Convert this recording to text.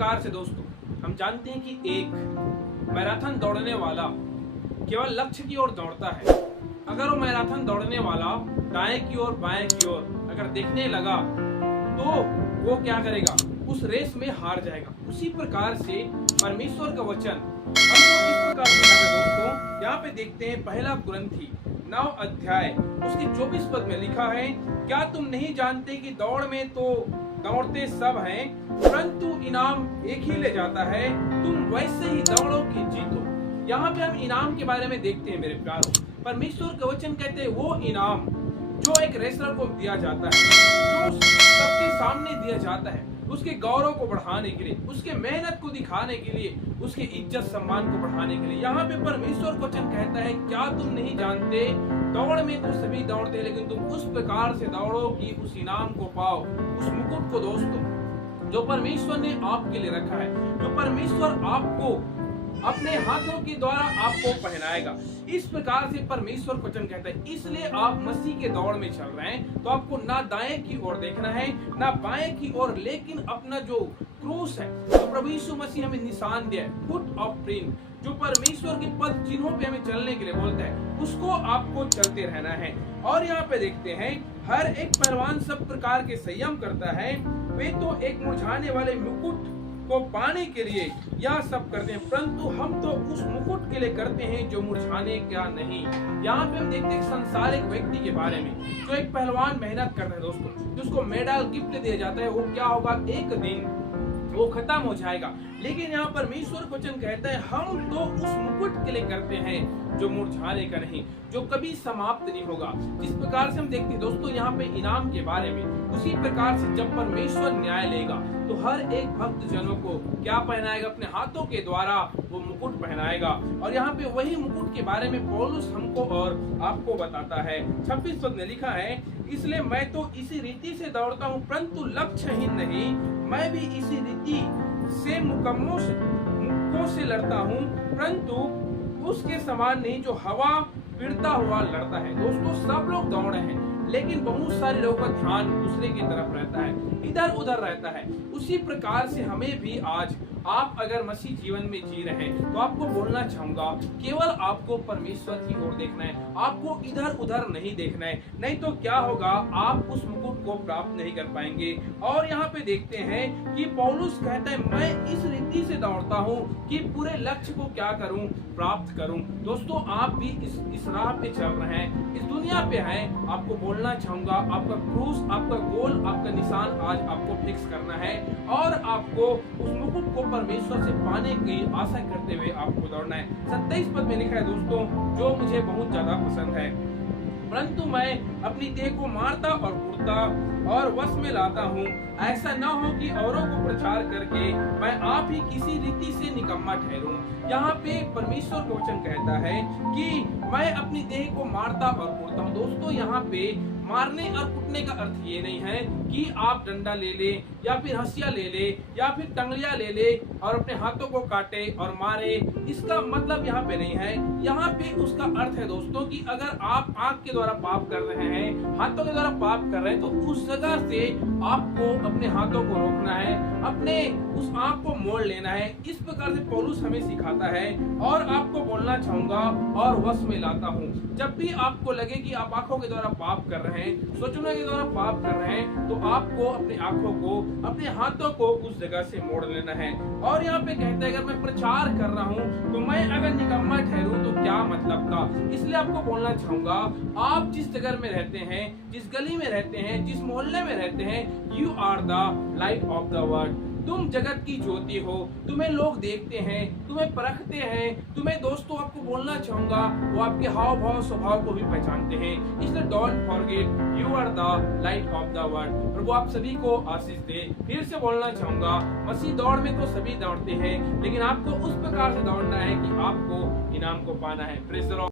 Car से दोस्तों हम जानते हैं कि एक मैराथन दौड़ने वाला केवल लक्ष्य की ओर दौड़ता है। अगर वो मैराथन दौड़ने वाला दाएं की ओर बाएं की ओर अगर देखने लगा तो वो क्या करेगा, उस रेस में हार जाएगा। उसी प्रकार से परमेश्वर का वचन हमको इस प्रकार से दोस्तों यहाँ पे देखते हैं। पहला कुरिन्थी 9 अध्याय उसके 24 पद में लिखा है, क्या तुम नहीं जानते कि दौड़ में तो दौड़ते सब हैं परंतु इनाम एक ही ले जाता है, तुम वैसे ही दौड़ो कि जीतो। यहाँ पे हम इनाम के बारे में देखते हैं मेरे प्यारों। परमेश्वर का वचन कहते हैं वो इनाम जो एक रेसलर को दिया जाता है, जो सबके सामने दिया जाता है, उसके गौरव को बढ़ाने के लिए, उसके मेहनत को दिखाने के लिए, उसके इज्जत सम्मान को बढ़ाने के लिए। यहाँ पे परमेश्वर वचन कहता है, क्या तुम नहीं जानते दौड़ में तो सभी दौड़ते हैं लेकिन तुम उस प्रकार से दौड़ो कि उस इनाम को पाओ, उस मुकुट को दोस्तों जो परमेश्वर ने आपके लिए रखा है, जो परमेश्वर आपको अपने हाथों के द्वारा आपको पहनाएगा। इस प्रकार से परमेश्वर वचन कहता है। इसलिए आप मसीह के दौड़ में चल रहे हैं तो आपको ना दाएं की ओर देखना है ना बाएं की ओर, लेकिन अपना जो क्रूस है, जो प्रभु यीशु मसीह हमें निशान दिया है, फुट ऑफ प्रिंट, जो परमेश्वर के पद चिन्हों पे हमें चलने के लिए बोलता है, उसको आपको चलते रहना है। और यहाँ पे देखते हैं हर एक पहलवान सब प्रकार के संयम करता है, वे तो एक मुरझाने वाले मुकुट को पाने के लिए यह सब करते हैं, परंतु हम तो उस मुकुट के लिए करते हैं जो मुरझाने का नहीं। यहाँ पे हम देखते हैं संसारिक व्यक्ति के बारे में, जो एक पहलवान मेहनत करता है दोस्तों, जिसको मेडल गिफ्ट दिया जाता है, वो क्या होगा, एक दिन वो खत्म हो जाएगा। लेकिन यहाँ परमेश्वर वचन कहता है हम तो उस मुकुट के लिए करते हैं जो मुरझाने का नहीं, जो कभी समाप्त नहीं होगा। जिस प्रकार से हम देखते हैं दोस्तों यहाँ पे इनाम के बारे में, उसी प्रकार से जब परमेश्वर न्याय लेगा तो हर एक भक्त जनों को क्या पहनाएगा, अपने हाथों के द्वारा वो मुकुट पहनाएगा। और यहाँ पे वही मुकुट के बारे में पौलुस हमको और आपको बताता है। 26 पद में लिखा है, इसलिए मैं तो इसी रीति से दौड़ता हूँ परंतु लक्ष्यहीन नहीं, मैं भी इसी रीति से मुकम्मों से लड़ता हूँ परंतु उसके समान नहीं जो हवा फिरता हुआ लड़ता है। दोस्तों सब लोग दौड़ रहे हैं लेकिन बहुत सारे लोगों का ध्यान दूसरे की तरफ रहता है, इधर उधर रहता है। उसी प्रकार से हमें भी आज आप अगर मसीह जीवन में जी रहे हैं तो आपको बोलना चाहूंगा, केवल आपको परमेश्वर की ओर देखना है, आपको इधर उधर नहीं देखना है, नहीं तो क्या होगा, आप उस मुकुट को प्राप्त नहीं कर पाएंगे। और यहाँ पे देखते हैं कि पौलुस कहता है मैं इस रीति से दौड़ता हूँ कि पूरे लक्ष्य को क्या करूँ, प्राप्त करूँ। दोस्तों आप भी इस राह पे चल रहे हैं, इस दुनिया पे हैं, आपको बोलना चाहूंगा आपका क्रूस, आपका गोल, आपका निशान आज आपको फिक्स करना है और आपको उस मुकुट को परमेश्वर से पाने की आशा करते हुए आपको दौड़ना है। 27 पद में लिखा है दोस्तों, जो मुझे बहुत ज्यादा पसंद है, परंतु मैं अपनी देह को मारता और कुड़ता और वश में लाता हूँ, ऐसा न हो कि औरों को प्रचार करके मैं आप ही किसी रीति से निकम्मा ठहरूं। यहाँ पे परमेश्वर का वचन कहता है कि मैं अपनी देह को मारता और कुड़ता हूँ। दोस्तों यहाँ पे मारने और कुटने का अर्थ ये नहीं है कि आप डंडा ले ले या फिर हंसिया ले ले या फिर टंगलिया ले ले और अपने हाथों को काटे और मारे, इसका मतलब यहाँ पे नहीं है। यहाँ पे उसका अर्थ है दोस्तों कि अगर आप आंख के द्वारा पाप कर रहे हैं, हाथों के द्वारा पाप कर रहे हैं, तो उस जगह से आपको अपने हाथों को रोकना है, अपने उस आंख को मोड़ लेना है। इस प्रकार से पौलुस हमें सिखाता है और आपको बोलना चाहूंगा और वश में लाता हूँ। जब भी आपको लगे कि आप आंखों के द्वारा पाप कर रहे हैं, सोचने के द्वारा पाप कर रहे हैं, तो आपको अपने आंखों को, अपने हाथों को उस जगह से मोड़ लेना है। और यहाँ पे कहते हैं अगर मैं प्रचार कर रहा हूँ तो मैं अगर निकम्मा ठहरूं तो क्या मतलब का। इसलिए आपको बोलना चाहूंगा, आप जिस जगह में रहते हैं, जिस गली में रहते हैं, जिस मोहल्ले में रहते हैं, you are the light of the world. तुम जगत की ज्योति हो, तुम्हें लोग देखते हैं, तुम्हें परखते हैं, तुम्हें दोस्तों आपको बोलना चाहूंगा वो आपके हाव भाव स्वभाव को भी पहचानते हैं। इसलिए don't forget you are the light of the world. प्रभु आप सभी को आशीष दे। फिर से बोलना चाहूंगा, मसीह दौड़ में तो सभी दौड़ते हैं लेकिन आपको उस प्रकार से दौड़ना है कि आपको इनाम को पाना है। Praise the Lord.